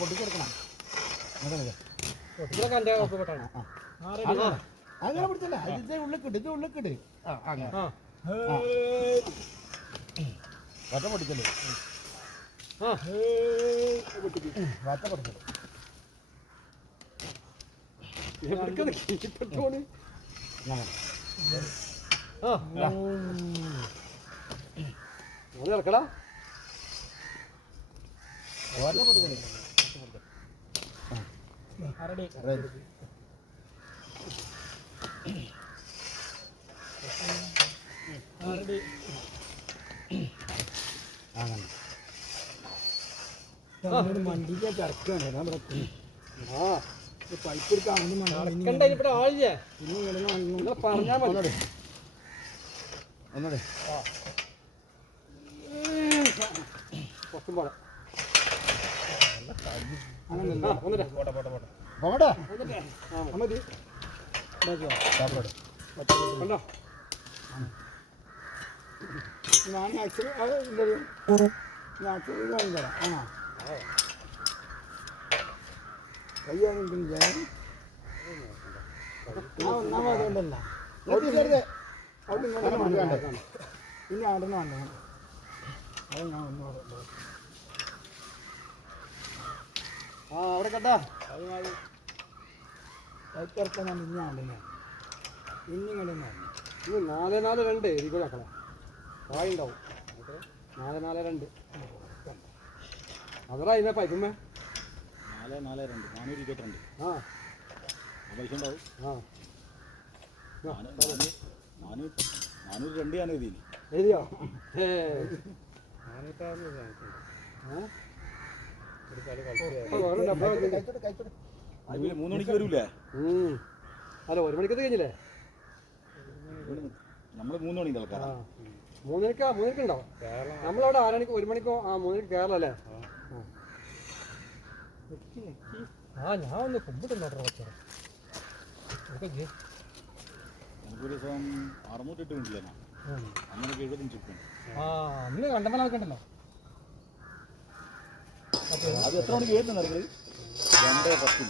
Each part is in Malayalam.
പൊട്ടിക്കെടുക്കണം അങ്ങനെ പിടിച്ചല്ല ഇത് ഉള്ളിക്കിട്ട് അങ്ങനെ വറ്റ പൊട്ടിക്കല് വറ്റ പൊട്ടിക്കല് ഇറക്കടാ വറ്റ പൊട്ടിക്കല് മണ്ടിക്ക് ചർക്കാണ് പൈപ്പ് എടുക്കാൻ ഇവിടെ ആളില്ലേ പിന്നെ പറഞ്ഞാൽ മതി ഒന്നൂടെ കുറച്ചും പോലെ പോകട്ടെ മതി കണ്ടോ ഞാൻ ആക്ച്വലി അത് ആക്ച്വലി വാങ്ങി തരാം കയ്യാണെങ്കിൽ ഒന്നാമതുകൊണ്ടല്ല ഇനി ആടുന്ന വേണ്ട അത് ഞാൻ ഒന്നുകൂടെ അവിടെ കണ്ടാ കൈക്കിറക്കാൻ ഞാൻ ഇനി ആടുന്ന ഇന്നിങ്ങനെ ഇത് 4-4-2 ഇരിക്കും ആക്കളെ കായ് ഉണ്ടാവും 4-4-2 അതറാ ഇതിനെ പൈപ്പമ്മേ 4-4-2 422 ആ പൈസ ഉണ്ടാവും ആ 402 ഞാൻ എഴുതിയില്ല എഴുതിയോ അതിൽ 3 മണിക്ക് വരൂലേ അല്ല 1 മണിക്കത് കഴിഞ്ഞില്ലേ നമ്മൾ 3 മണിക്ക് ആൾക്കാരാ 3 മണിക്ക് ഉണ്ടാവും നമ്മളവിടെ 6 മണിക്ക് 1 മണിക്കോ 3 മണിക്ക് കയറല അല്ലേ ഞാൻ ഒന്ന് കുമ്പിട്ടുണ്ടോ നമുക്കൊരു ദിവസം 608 മിനിറ്റില്ല അങ്ങനെ 75 അന്ന് കണ്ടപ്പോഴൊക്കെ ഉണ്ടല്ലോ അത് എത്ര മണിക്ക് വരുന്നുണ്ട് നിങ്ങൾ 2:10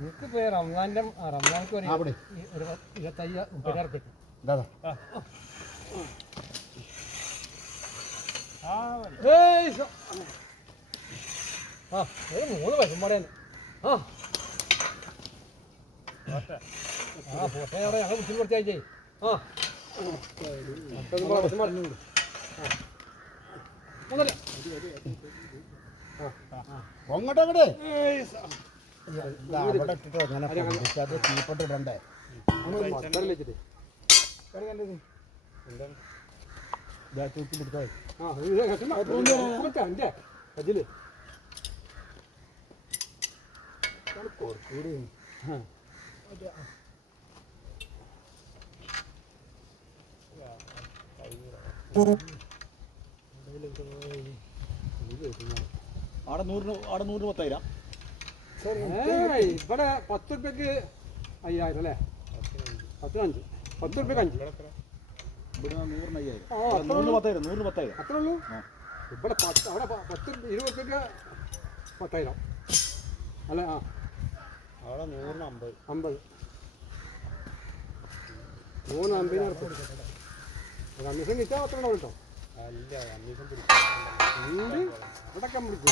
എനിക്ക് റംസാൻക്ക് ഒരു 25,000 റുപ്യ ഒരു 3 പൈസ പാടെയാണ് പോട്ടെ അവിടെ ഞങ്ങൾ കുറിച്ച് കുറച്ചാഴ്ച അങ്ങോട്ടങ്ങോട്ട് അവിടെ ഇട്ടിട്ടോ അങ്ങനെ അത് തീപ്പെട്ട് ഇടണ്ടേ തൂക്കിലെടുത്തോ അതില് കൂടി അവിടെ 100 10,000 ഇവിടെ 10 റുപ്യക്ക് 5,000 അല്ലേ 10-5 10 റുപ്യക്ക് 5 ഇവിടെ 100 10,000 അത്രേ ഉള്ളൂ ഇവിടെ അവിടെ 10-20 റുപ്യക്ക് 10,000 അല്ലേ അവിടെ 150 50 350 കമ്മീഷൻ കിട്ടാൻ അത്ര ഉണ്ടാവും കേട്ടോ അല്ല കമ്മീഷൻ ഇവിടെ കമ്പിടിച്ചു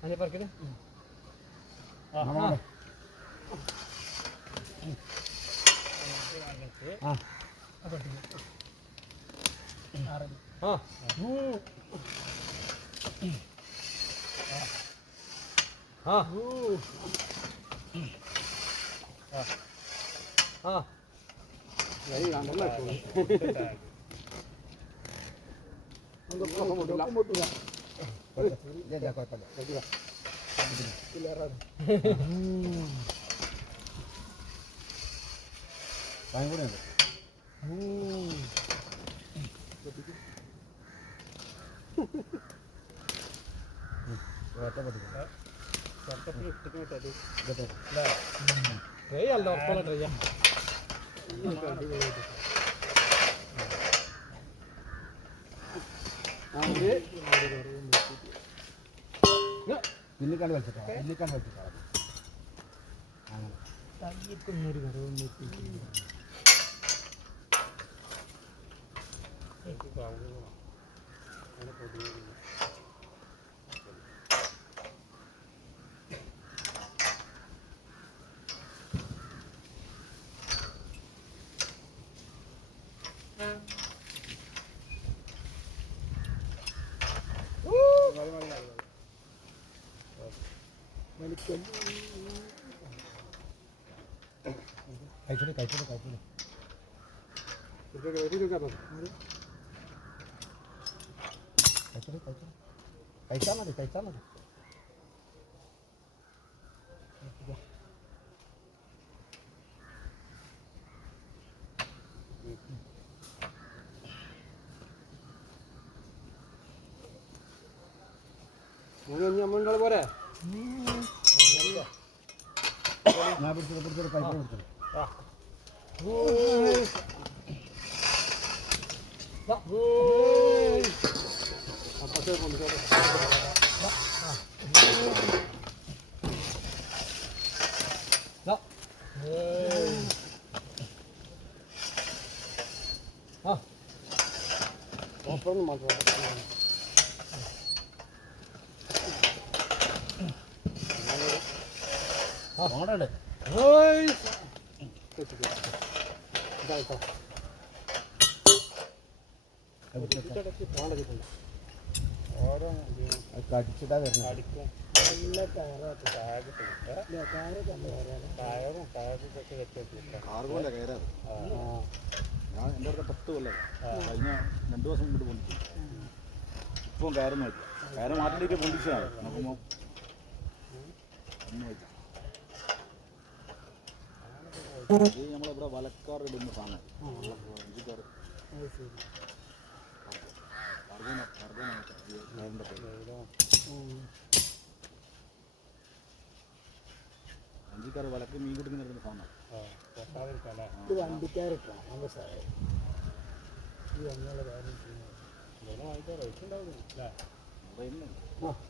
അഞ്ച് പറക്കല് ഇല്ല കുഴപ്പമില്ല. ഭയം കൂടെ ഉണ്ട്. പിന്നിക്കാണ്ട് വലിച്ചിട്ടോ, പിന്നിക്കാണ്ട് വലിച്ചിട്ടോ. അങ്ങനെ തയ്യക്കുന്നൊരു കരവൊന്നും കഴിച്ചോളൂ കഴിച്ചോളൂ കഴിച്ചോളൂ. കഴിച്ചോളൂ കഴിച്ചോളൂ. കഴിച്ചാൽ മതി കഴിച്ചാൽ മതി. നമ്മൾ പോരെ ഞാൻ പിടിച്ചോളൂ പിടിച്ചോളൂ കഴിച്ചോളൂ പിടിച്ചോളൂ. ഓപ്പറൊന്നും മാത്രം ഓടല്ലേ ഇതായിട്ടോ ഓരോ കടിച്ചിട്ടാ വരുന്നത്. നല്ല കയറും ടയറൊക്കെ വെച്ചിട്ട് ആറുകൊല്ല കയറാറ്. ഞാൻ എൻ്റെ അടുത്ത് 10 കൊല്ലം കഴിഞ്ഞ 2 ദിവസം മുമ്പ് പൊന്തിച്ചു. ഇപ്പം കയറുന്ന വെച്ചു കയറ് മാറ്റിലേക്ക് പൊന്തിച്ചതാണ്. നോക്കുമ്പോൾ ഒന്നും വെച്ചു. ഇത് നമ്മളിവിടെ വലക്കാർ ഇടുന്ന സാധനം. ഇഞ്ചിക്കാർ അഞ്ചിക്കാർ വലക്ക് മീൻ കുടിക്കുന്ന എടുക്കുന്ന സാധനം. ഇത് വണ്ടിക്കാരൊക്കെ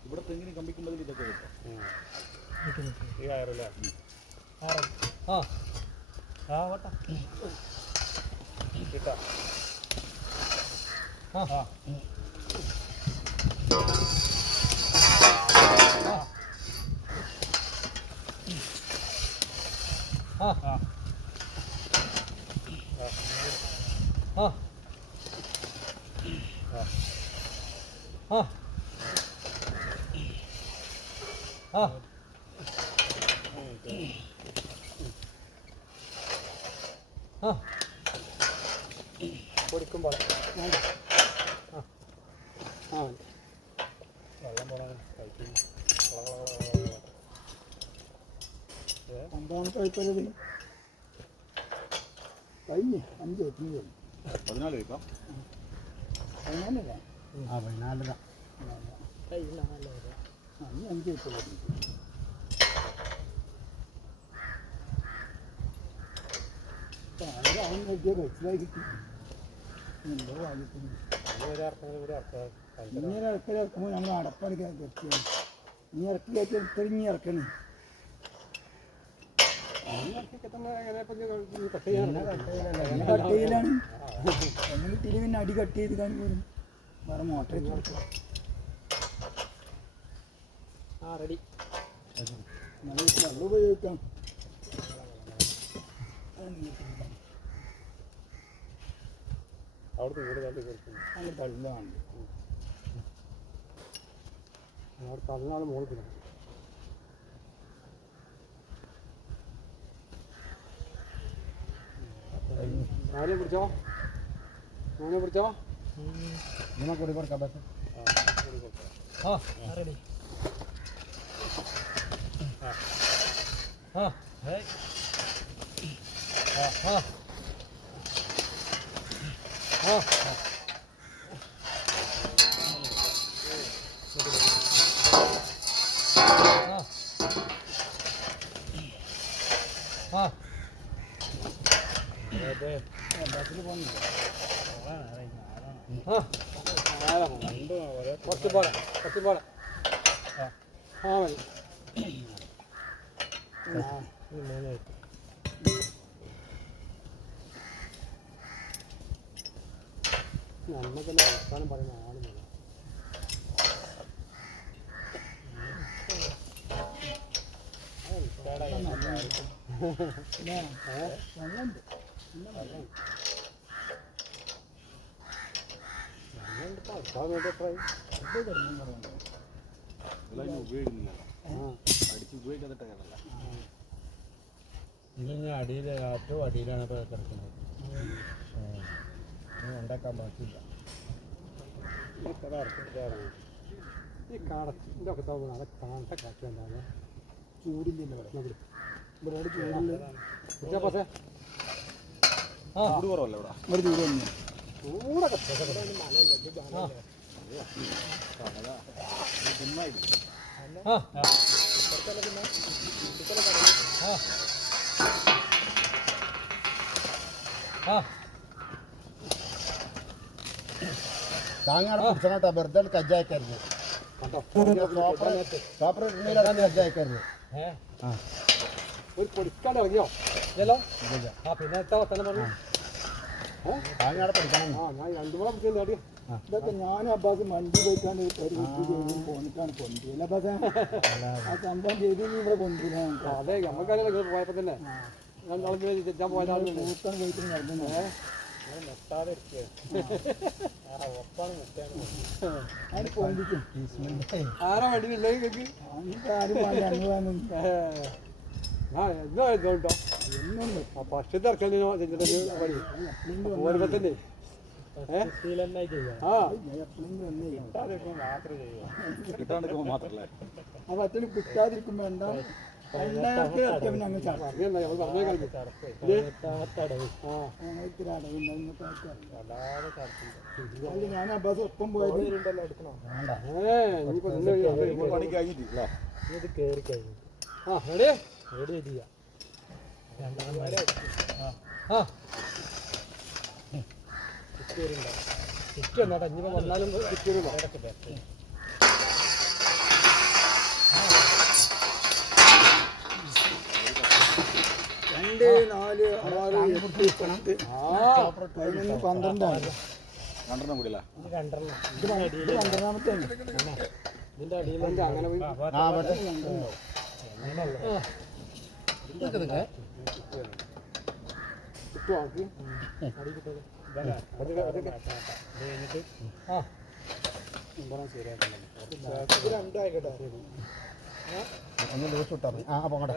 ഇവിടെ തെങ്ങിന് കമ്പിക്കുമ്പോൾ ഇതൊക്കെ കിട്ടും. ഈ കയറല്ലേ കിട്ടാ കൊടുക്കുമ്പോൾ വെള്ളം പോകണം കഴിക്കും. എന്താണ് കഴിപ്പത്? കഴിഞ്ഞ് 5 8 14 കഴിക്കാം. 14 ആ 14 5 8 മനസ്സിലായി കിട്ടി. എന്തോ വാങ്ങിക്കുന്നു. ഇങ്ങനെ ഇറക്കുമ്പോൾ നമ്മൾ അടപ്പടിക്കാൻ തെറ്റിയാണ്. ഇനി ഇറക്കി കയറ്റി ഇനി ഇറക്കണേ. കട്ടയിലാണ് എങ്ങനെ തിരി പിന്നെ അടി കട്ട് ചെയ്ത് കാണി പോലും വേറെ മോട്ടർ റെഡി വെള്ളം ഉപയോഗിക്കാം. അവിടുത്തെ വീട് തള്ളി കൊടുക്കും. അങ്ങനെ തള്ളാണ്. അവിടെ തള്ളാണ് മുകളിൽ ആരെ പിടിച്ചോ മോനെ പിടിച്ചോ നിങ്ങൾ കൂടി കൊടുക്കാം ബസ് ആ റെഡി ആ ഹേയ് ആ ആ ആ ആ അതെ ബസ്സിൽ പോകുന്നില്ല കുറച്ച് പോരാ ആ മതി നമ്മക്കെല്ലാം വർത്താനം പറയുന്ന ആളുമില്ല ഇതിന് അടിയിൽ ഏറ്റവും അടിയിലാണ് ഇപ്പോൾ കിടക്കുന്നത് ഉണ്ടാക്കാൻ ബാക്കിയില്ല ഈ കാടത്തിൻ്റെ ഒക്കെ തോന്നുന്നു അതൊക്കെ കാണട്ടെ കാറ്റുണ്ടാകുക ചൂടില്ല ഇവിടെ ഇവിടെ ചൂടില്ല പക്ഷേ ആ ചൂട് കുറവല്ല ഇവിടെ ഒരു ചൂട് തന്നെ ചൂടൊക്കെ ആ ആ താങ്ങാടെ പിടിച്ചോട്ടെ വെറുതെ കജ്ജാക്കരുത് സോപ്പർ കജ്ജാക്കരുത് ഒരു പൊടിക്കാണ്ട് ഇറങ്ങിയോ ഇല്ലല്ലോ ആ പിന്നെ എത്താ തന്നെ പറഞ്ഞു താങ്ങാടെ പഠിക്കണം ആ ഞാൻ രണ്ടു മൂന്ന് പിടിച്ചു നേടി ഇതൊക്കെ ഞാൻ അബ്ബാസ് മണ്ടി പോയിക്കാണ്ട് പോന്നിട്ടാണ് കൊണ്ടുവരില്ല അബ്ബാസ് ആ സംഭവം ചെയ്ത് ഇവിടെ കൊണ്ടുവരില്ല അതെ നമുക്കറിയാലോ പോയപ്പോ തന്നെ രണ്ടാളും ഞാൻ പോയതാണ് കൂട്ടാൻ പോയിട്ട് നടന്നു ആരാ വേണ്ടിയില്ല നിങ്ങൾക്ക് എന്നാ കേട്ടോ ആ പക്ഷത്തെ ഇറക്കലിനോ പോരുമ്പോ തന്നെ ആ കിട്ടാണ്ടിരിക്കുമ്പോൾ മാത്രമല്ലേ ആ പത്തിന് കിട്ടാതിരിക്കുമ്പോ എന്താ ഞാൻ അബ്ബാസ് ഒപ്പം പോയത് പണി കഴിഞ്ഞിട്ടില്ല ഇത് കേറി കഴിഞ്ഞു ആ റെഡി റെഡി ചെയ്യാം ആ ചിക്കൻ എന്നാ ഇനിയിപ്പോൾ വന്നാലും ചിക്കൻ 2, 4, 6, 8, 10, 12 രണ്ടെണ്ണം കൂടിയല്ല ഇത് 12ാമത്തെ ഇതിന്റെ അടിയിൽ അങ്ങനെ പോയി ഒന്ന് ലൂസ് വിട്ടാ മതി. പോകട്ടെ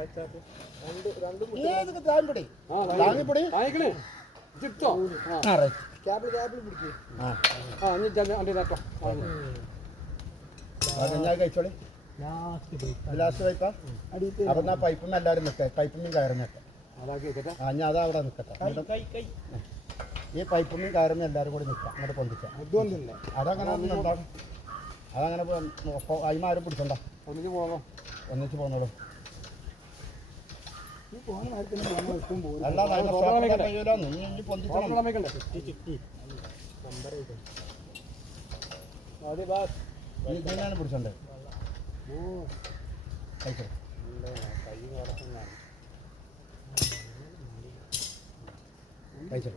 കഴിച്ചോളി ലാസ്റ്റ് പൈപ്പാ അപ്പൊ ആ പൈപ്പിന്ന് എല്ലാവരും നിൽക്കാം പൈപ്പിന്നും കയറുന്നൊക്കെ ഞാൻ അതാ അവിടെ നിൽക്കട്ടെ ഈ പൈപ്പിന്നും കയറുന്ന എല്ലാവരും കൂടി നിൽക്കാം അങ്ങോട്ട് പൊന്തിക്കാം അതങ്ങനെ ഉണ്ടാകും അതങ്ങനെ അയിമാരും പിടിച്ചണ്ട ഒന്നിച്ച് പോന്നോളൂ അല്ലാതെ നീ പൊന്തിക്കണം ഇതിനാണ് പിടിച്ചോണ്ടേ കഴിച്ചോ കഴിച്ചോ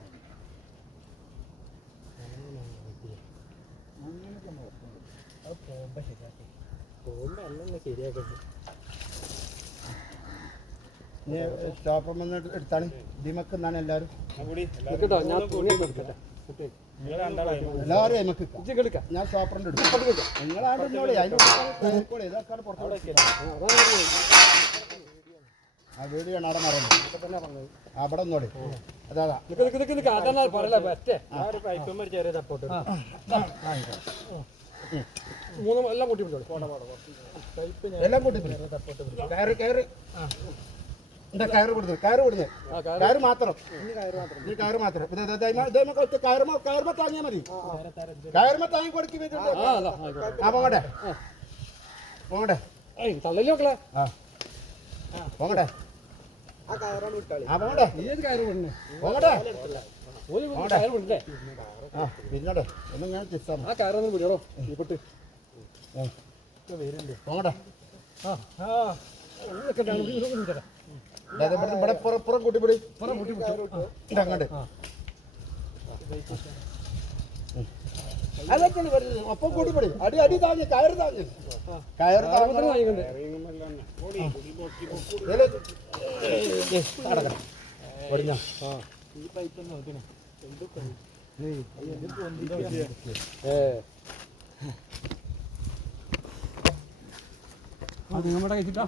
സ്റ്റോപ്പർ വന്ന് എടുത്താണ് ദിമക്ക് എന്നാണ് എല്ലാവരും എല്ലാവരും എമക്ക് ഞാൻ സ്റ്റോപ്പറിൻ്റെ എടുക്കും നിങ്ങളാണ്ട് ഇന്നോളി അതിൻ്റെ ഇതൊക്കെയാണ് പുറത്തോടെ ആ വീട് ഞാൻ അവിടെ മറന്നു അവിടെ ഒന്നോടെ അതാ അതാണ് പറയല പറ്റേ മൂന്ന് എല്ലാം കൂട്ടി പിടിച്ചോളൂ എല്ലാം കൂട്ടി കയറ് കയറ് എന്താ കയറ് വിടുന്നത് കയറ് മാത്രം ഈ കയറ് മാത്രം കയറുമ്പോ താങ്ങിയാൽ മതി കയറുമ്പോ താങ്ങി കൊടുക്കി പോകട്ടെ പോകട്ടെ തള്ളല്ലേ മക്കളെ പോകട്ടെ പോകട്ടെ ഏത് കാര്യം വിടണേ പോകട്ടെ കയറ് വിടണ്ടേ പിന്നോട്ടെ ഒന്നും ഞാൻ ചിസ്സാ ആ കയറൊന്നും വിടണോ ഇപ്പോട്ട് പോകട്ടെ ആ ഇവിടെ പുറം കൂട്ടിപ്പിടി അങ്ങോട്ട് അതൊക്കെ ഒപ്പം കൂട്ടിപ്പിടി അടി അടി താങ്ങി കയറ് താങ്ങി കയറ് നമ്മുടെ കഴിച്ചിട്ടാ